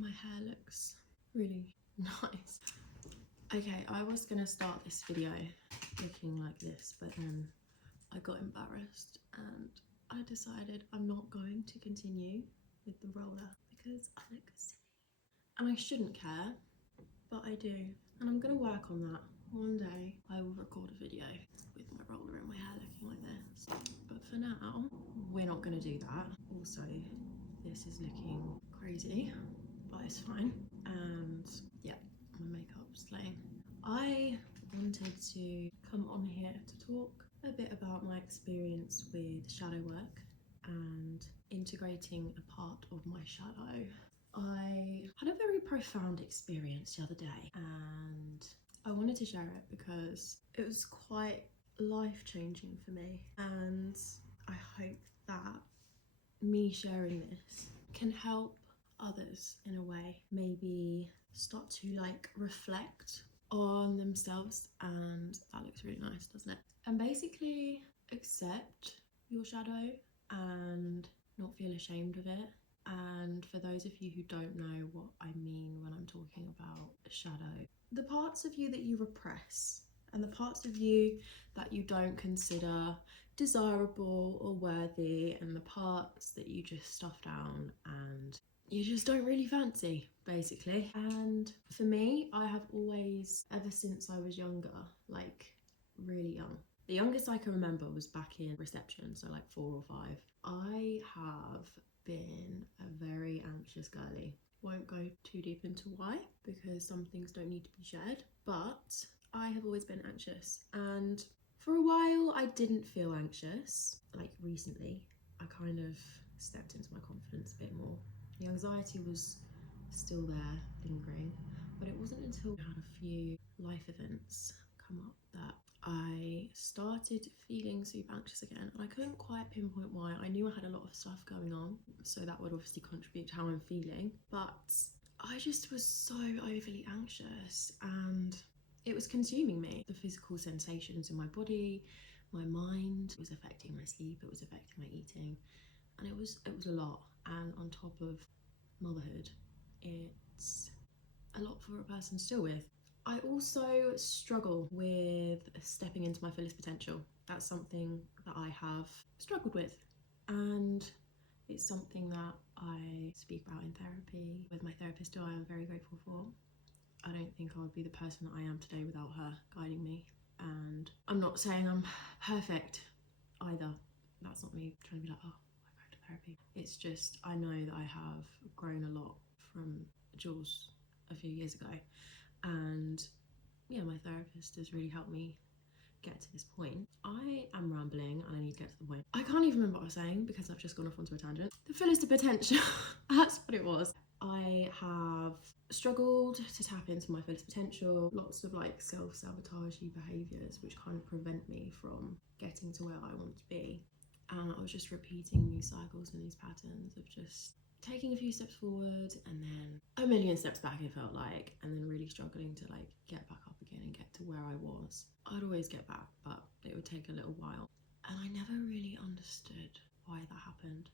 My hair looks really nice. Okay, I was gonna start this video looking like this, but then I got embarrassed and I decided I'm not going to continue with the roller because I look silly. And I shouldn't care, but I do. And I'm gonna work on that. One day I will record a video with my roller and my hair looking like this. But for now, we're not gonna do that. Also, this is looking crazy, but it's fine. And yeah, my makeup's slaying. I wanted to come on here to talk a bit about my experience with shadow work and integrating a part of my shadow. I had a very profound experience the other day and I wanted to share it because it was quite life-changing for me, and I hope that me sharing this can help others in a way, maybe start to like reflect on themselves. And that looks really nice, doesn't it? And basically accept your shadow and not feel ashamed of it. And for those of you who don't know what I mean when I'm talking about a shadow, the parts of you that you repress and the parts of you that you don't consider desirable or worthy, and the parts that you just stuff down and you just don't really fancy, basically. And for me, I have always, ever since I was younger, like really young, the youngest I can remember was back in reception, so like 4 or 5. I have been a very anxious girly. Won't go too deep into why, because some things don't need to be shared, but I have always been anxious. And for a while I didn't feel anxious. Like recently, I kind of stepped into my confidence a bit more. The anxiety was still there, lingering, but it wasn't until I had a few life events come up that I started feeling super anxious again, and I couldn't quite pinpoint why. I knew I had a lot of stuff going on, so that would obviously contribute to how I'm feeling, but I just was so overly anxious and it was consuming me. The physical sensations in my body, my mind, it was affecting my sleep, it was affecting my eating, and it was a lot. And on top of motherhood, it's a lot for a person to deal with. I also struggle with stepping into my fullest potential. That's something that I have struggled with, and it's something that I speak about in therapy with my therapist, who I am very grateful for. I don't think I would be the person that I am today without her guiding me. And I'm not saying I'm perfect either. That's not me trying to be like, oh, I go to therapy. It's just, I know that I have grown a lot from Jules a few years ago. And yeah, my therapist has really helped me get to this point. I am rambling and I need to get to the point. I can't even remember what I was saying because I've just gone off onto a tangent. The fullest of potential, that's what it was. I have struggled to tap into my fullest potential. Lots of like self-sabotagey behaviours which kind of prevent me from getting to where I want to be. And I was just repeating these cycles and these patterns of just taking a few steps forward and then a million steps back, it felt like, and then really struggling to like get back up again and get to where I was. I'd always get back, but it would take a little while. And I never really understood why that happened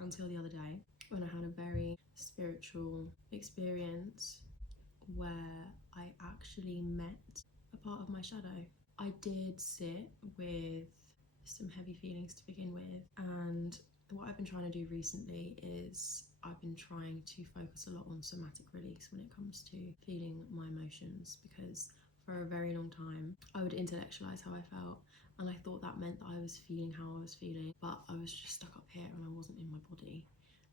until the other day when I had a very spiritual experience where I actually met a part of my shadow. I did sit with some heavy feelings to begin with, and what I've been trying to do recently is I've been trying to focus a lot on somatic release when it comes to feeling my emotions, because for a very long time I would intellectualize how I felt, and I thought that meant that I was feeling how I was feeling, but I was just stuck up here and I wasn't in my body.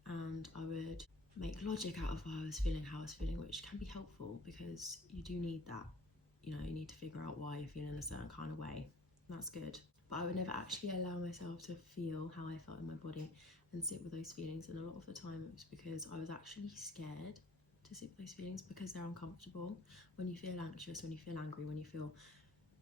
And I would make logic out of how I was feeling, which can be helpful because you do need that. You know, you need to figure out why you're feeling a certain kind of way. That's good. But I would never actually allow myself to feel how I felt in my body and sit with those feelings. And a lot of the time it was because I was actually scared to sit with those feelings because they're uncomfortable. When you feel anxious, when you feel angry, when you feel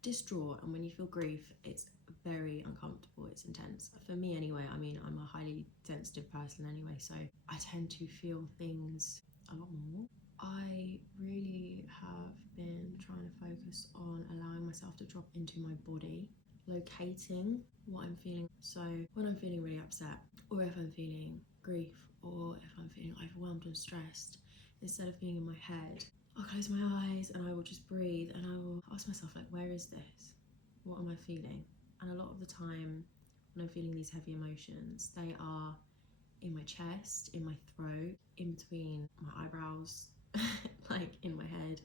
distraught, and when you feel grief, it's very uncomfortable, it's intense. For me anyway, I mean, I'm a highly sensitive person anyway, so I tend to feel things a lot more. I really have been trying to focus on allowing myself to drop into my body, locating what I'm feeling. So when I'm feeling really upset, or if I'm feeling grief, or if I'm feeling overwhelmed and stressed, instead of being in my head, I'll close my eyes and I will just breathe and I will ask myself, like, where is this? What am I feeling? And a lot of the time when I'm feeling these heavy emotions, they are in my chest, in my throat, in between my eyebrows, like in my head.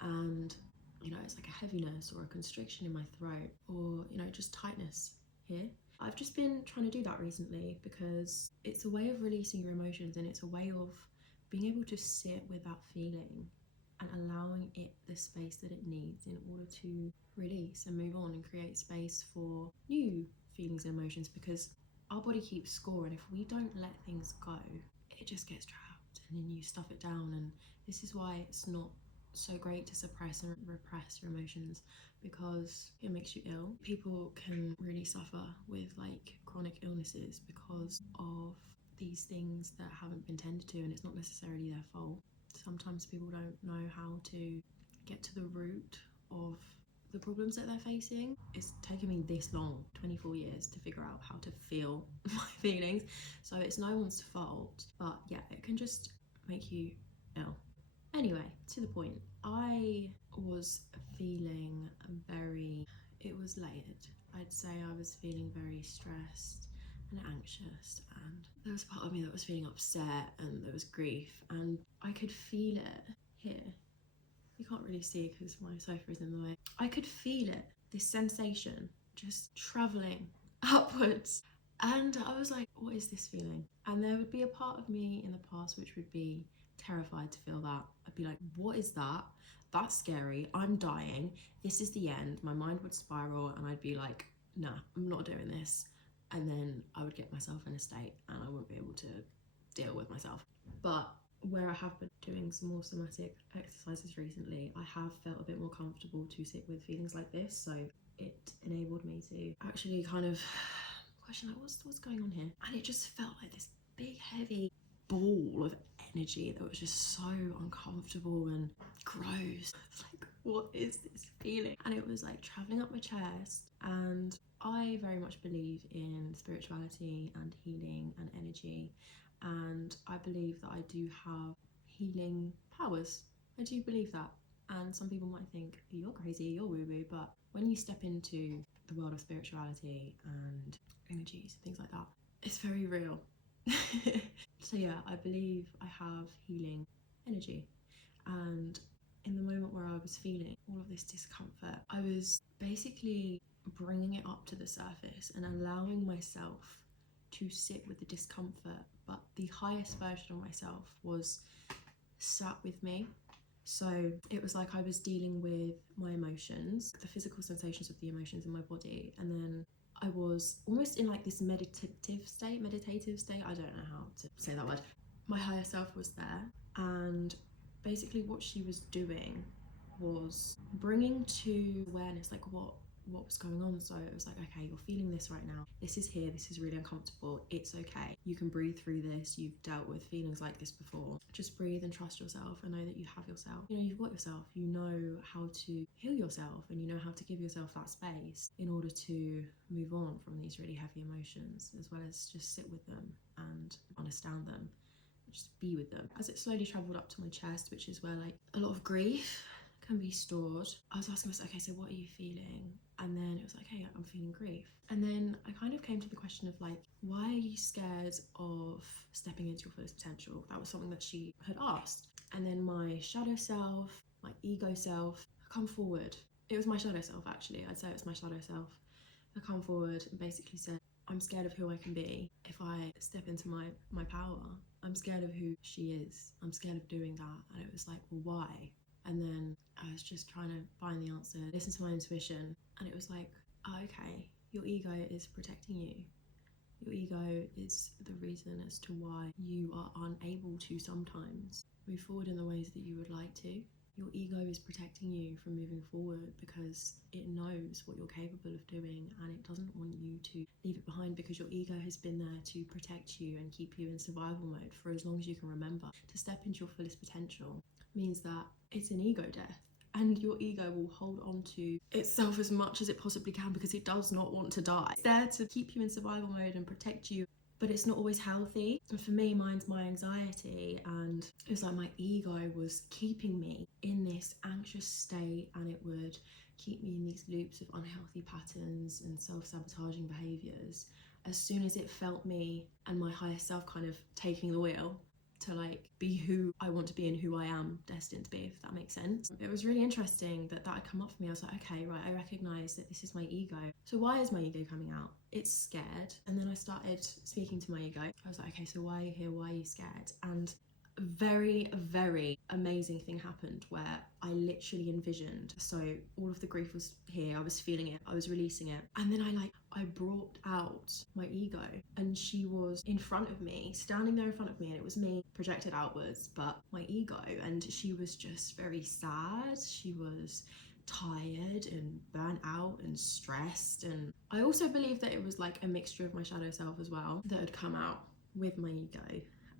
And, you know, it's like a heaviness or a constriction in my throat, or, you know, just tightness here. I've just been trying to do that recently because it's a way of releasing your emotions, and it's a way of being able to sit with that feeling and allowing it the space that it needs in order to release and move on and create space for new feelings and emotions, because our body keeps score, and if we don't let things go, it just gets trapped and then you stuff it down. And this is why it's not so great to suppress and repress your emotions, because it makes you ill. People can really suffer with like chronic illnesses because of these things that haven't been tended to, and it's not necessarily their fault. Sometimes people don't know how to get to the root of the problems that they're facing. It's taken me this long, 24 years, to figure out how to feel my feelings. So it's no one's fault, but yeah, it can just make you ill. Anyway, to the point, I was feeling it was layered. I'd say I was feeling very stressed and anxious, and there was part of me that was feeling upset, and there was grief, and I could feel it here. You can't really see because my sofa is in the way. I could feel it, this sensation just traveling upwards. And I was like, what is this feeling? And there would be a part of me in the past which would be terrified to feel that. I'd be like, what is that? That's scary. I'm dying. This is the end. My mind would spiral, and I'd be like, nah, I'm not doing this. And then I would get myself in a state and I wouldn't be able to deal with myself. But where I have been doing some more somatic exercises recently, I have felt a bit more comfortable to sit with feelings like this. So it enabled me to actually kind of question, like, what's going on here? And it just felt like this big heavy ball of energy that was just so uncomfortable and gross. It's like, what is this feeling? And it was like traveling up my chest. And I very much believe in spirituality and healing and energy, and I believe that I do have healing powers. I do believe that. And some people might think, you're crazy, you're woo-woo, but when you step into the world of spirituality and energies and things like that, it's very real. So yeah, I believe I have healing energy. And in the moment where I was feeling all of this discomfort, I was basically bringing it up to the surface and allowing myself to sit with the discomfort, but the highest version of myself was sat with me. So it was like I was dealing with my emotions, the physical sensations of the emotions in my body, and then I was almost in like this meditative state. I don't know how to say that word. My higher self was there, and basically what she was doing was bringing to awareness like what was going on. So it was like, okay, you're feeling this right now. This is here. This is really uncomfortable. It's okay. You can breathe through this. You've dealt with feelings like this before. Just breathe and trust yourself and know that you have yourself. You know, you've got yourself. You know how to heal yourself, and you know how to give yourself that space in order to move on from these really heavy emotions, as well as just sit with them and understand them. Just be with them. As it slowly travelled up to my chest, which is where like a lot of grief can be stored, I was asking myself, okay, so what are you feeling? And then it was like, hey, I'm feeling grief. And then I kind of came to the question of like, why are you scared of stepping into your fullest potential? That was something that she had asked. And then my shadow self, my ego self, come forward. It was my shadow self, actually. I'd say it was my shadow self. I come forward and basically said, I'm scared of who I can be if I step into my power. I'm scared of who she is. I'm scared of doing that. And it was like, well, why? And then I was just trying to find the answer, listen to my intuition. And it was like, oh, okay, your ego is protecting you. Your ego is the reason as to why you are unable to sometimes move forward in the ways that you would like to. Your ego is protecting you from moving forward because it knows what you're capable of doing, and it doesn't want you to leave it behind, because your ego has been there to protect you and keep you in survival mode for as long as you can remember. To step into your fullest potential means that it's an ego death, and your ego will hold on to itself as much as it possibly can because it does not want to die. It's there to keep you in survival mode and protect you but it's not always healthy. And for me, mine's my anxiety, and it was like my ego was keeping me in this anxious state, and it would keep me in these loops of unhealthy patterns and self-sabotaging behaviors. As soon as it felt me and my higher self kind of taking the wheel to like be who I want to be and who I am destined to be, if that makes sense. It was really interesting that had come up for me. I was like, okay, right, I recognize that this is my ego. So why is my ego coming out? It's scared. And then I started speaking to my ego. I was like, okay, so why are you here? Why are you scared? And a very, very amazing thing happened where I literally envisioned, so all of the grief was here, I was feeling it, I was releasing it, and then I brought out my ego, and she was in front of me, standing there in front of me, and it was me projected outwards, but my ego, and she was just very sad, she was tired and burnt out and stressed. And I also believe that it was like a mixture of my shadow self as well that had come out with my ego.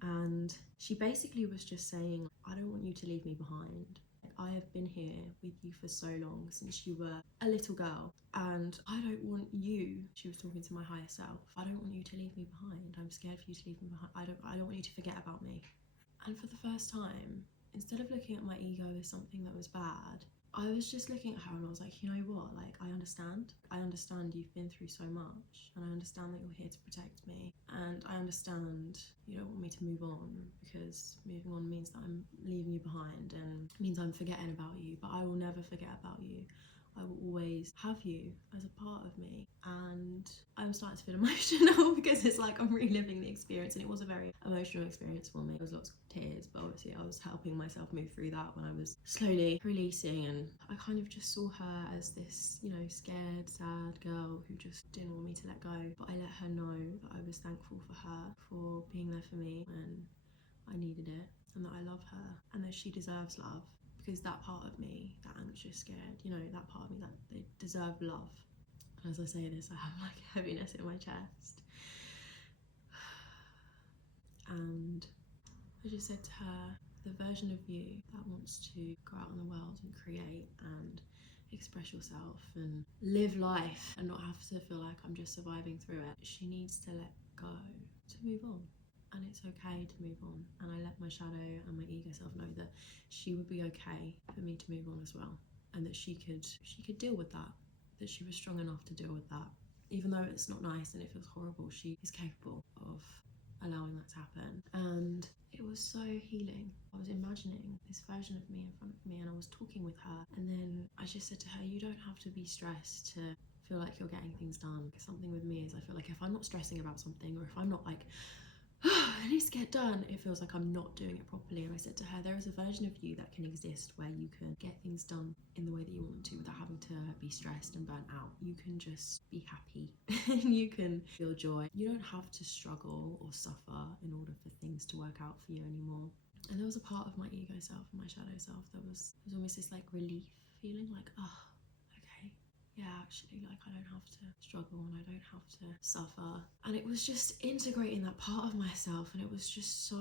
And she basically was just saying, I don't want you to leave me behind. I have been here with you for so long, since you were a little girl, and I don't want you, she was talking to my higher self, I don't want you to leave me behind. I'm scared for you to leave me behind. I don't want you to forget about me. And for the first time, instead of looking at my ego as something that was bad, I was just looking at her and I was like, you know what, like, I understand you've been through so much, and I understand that you're here to protect me, and I understand you don't want me to move on, because moving on means that I'm leaving you behind and means I'm forgetting about you, but I will never forget about you. I will always have you as a part of me. And I'm starting to feel emotional because it's like I'm reliving the experience, and it was a very emotional experience for me. There was lots of tears, but obviously I was helping myself move through that when I was slowly releasing, and I kind of just saw her as this, you know, scared, sad girl who just didn't want me to let go. But I let her know that I was thankful for her, for being there for me when I needed it, and that I love her, and that she deserves love. Because that part of me, that anxious, scared, you know, that part of me, that they deserve love. And as I say this, I have like heaviness in my chest. And I just said to her, the version of you that wants to go out in the world and create and express yourself and live life and not have to feel like I'm just surviving through it, she needs to let go, to move on. And it's okay to move on. And I let my shadow and my ego self know that she would be okay for me to move on as well, and that she could deal with that she was strong enough to deal with that. Even though it's not nice and it feels horrible, she is capable of allowing that to happen. And it was so healing. I was imagining this version of me in front of me, and I was talking with her, and then I just said to her, you don't have to be stressed to feel like you're getting things done. Something with me is, I feel like if I'm not stressing about something, or if I'm not like, it needs to get done, it feels like I'm not doing it properly. And I said to her, there is a version of you that can exist where you can get things done in the way that you want them to, without having to be stressed and burnt out. You can just be happy and you can feel joy. You don't have to struggle or suffer in order for things to work out for you anymore. And there was a part of my ego self and my shadow self that was almost this like relief feeling, like, oh, okay, yeah, actually, like, I don't have to struggle and I don't have to suffer. And it was just integrating that part of myself, and it was just so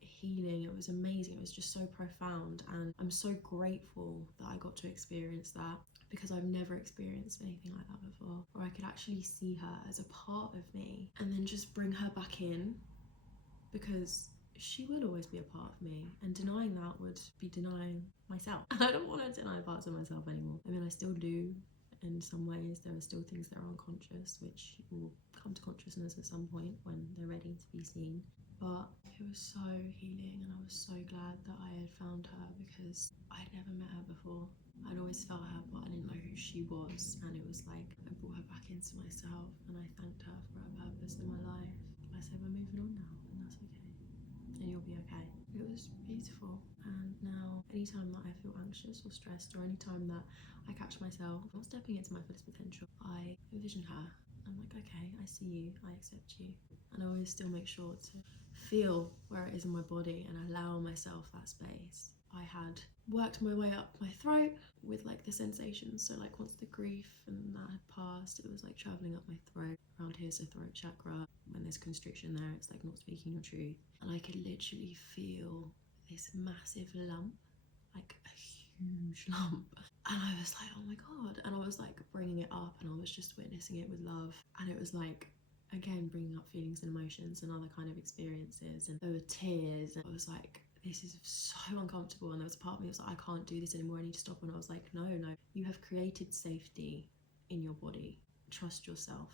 healing. It was amazing. It was just so profound, and I'm so grateful that I got to experience that, because I've never experienced anything like that before, where I could actually see her as a part of me and then just bring her back in, because she will always be a part of me, and denying that would be denying myself. I don't want to deny parts of myself anymore. I mean, I still do. In some ways, there are still things that are unconscious, which will come to consciousness at some point when they're ready to be seen. But it was so healing, and I was so glad that I had found her, because I'd never met her before. I'd always felt her, but I didn't know who she was, and it was like I brought her back into myself, and I thanked her for her purpose in my life. I said, we're moving on now, and that's okay, and you'll be okay. It was beautiful. And now, anytime that I feel anxious or stressed, or anytime that I catch myself not stepping into my fullest potential, I envision her. I'm like, okay, I see you, I accept you. And I always still make sure to feel where it is in my body and allow myself that space. I had worked my way up my throat with like the sensations. So like once the grief and that had passed, it was like traveling up my throat. Around here's the throat chakra. When there's constriction there, it's like not speaking your truth. And I could literally feel this massive lump, like a huge lump. And I was like, oh my God. And I was like bringing it up, and I was just witnessing it with love. And it was like again bringing up feelings and emotions and other kind of experiences, and there were tears, and I was like, this is so uncomfortable. And there was a part of me that was like, I can't do this anymore, I need to stop. And I was like, no, you have created safety in your body. Trust yourself.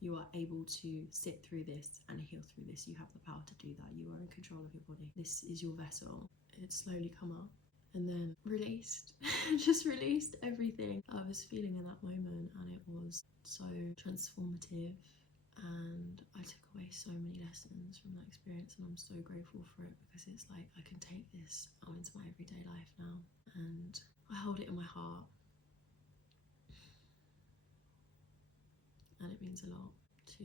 You are able to sit through this and heal through this. You have the power to do that. You are in control of your body. This is your vessel. It slowly come up and then released. Just released everything I was feeling in that moment, and it was so transformative. And I took away so many lessons from that experience, and I'm so grateful for it, because it's like I can take this out into my everyday life now, and I hold it in my heart. And it means a lot to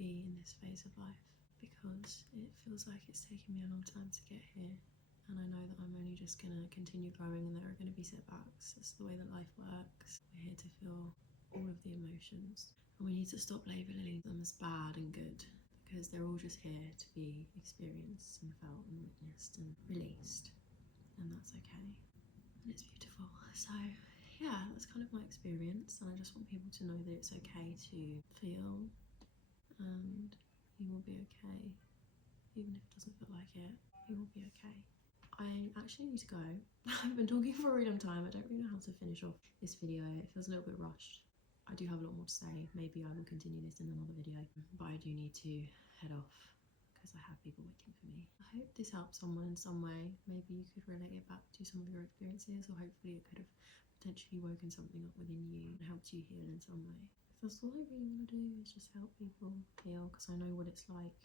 be in this phase of life, because it feels like it's taken me a long time to get here, and I know that I'm only just going to continue growing, and there are going to be setbacks. That's the way that life works. We're here to feel all of the emotions, and we need to stop labelling them as bad and good, because they're all just here to be experienced and felt and witnessed and released, and that's okay, and it's beautiful. So yeah, that's kind of my experience, and I just want people to know that it's okay to feel, and you will be okay. Even if it doesn't feel like it, you will be okay. I actually need to go. I've been talking for a really long time. I don't really know how to finish off this video. It feels a little bit rushed. I do have a lot more to say. Maybe I will continue this in another video, but I do need to head off because I have people waiting for me. I hope this helps someone in some way. Maybe you could relate it back to some of your experiences, or hopefully it could have potentially woken something up within you and helped you heal in some way. That's all I really want to do, is just help people heal, because I know what it's like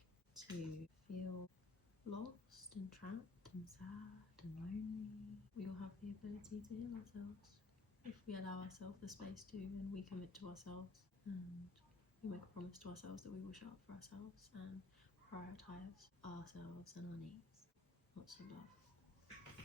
to feel lost and trapped and sad and lonely. We all have the ability to heal ourselves if we allow ourselves the space to, and we commit to ourselves, and we make a promise to ourselves that we will show up for ourselves and prioritise ourselves and our needs. Lots of love.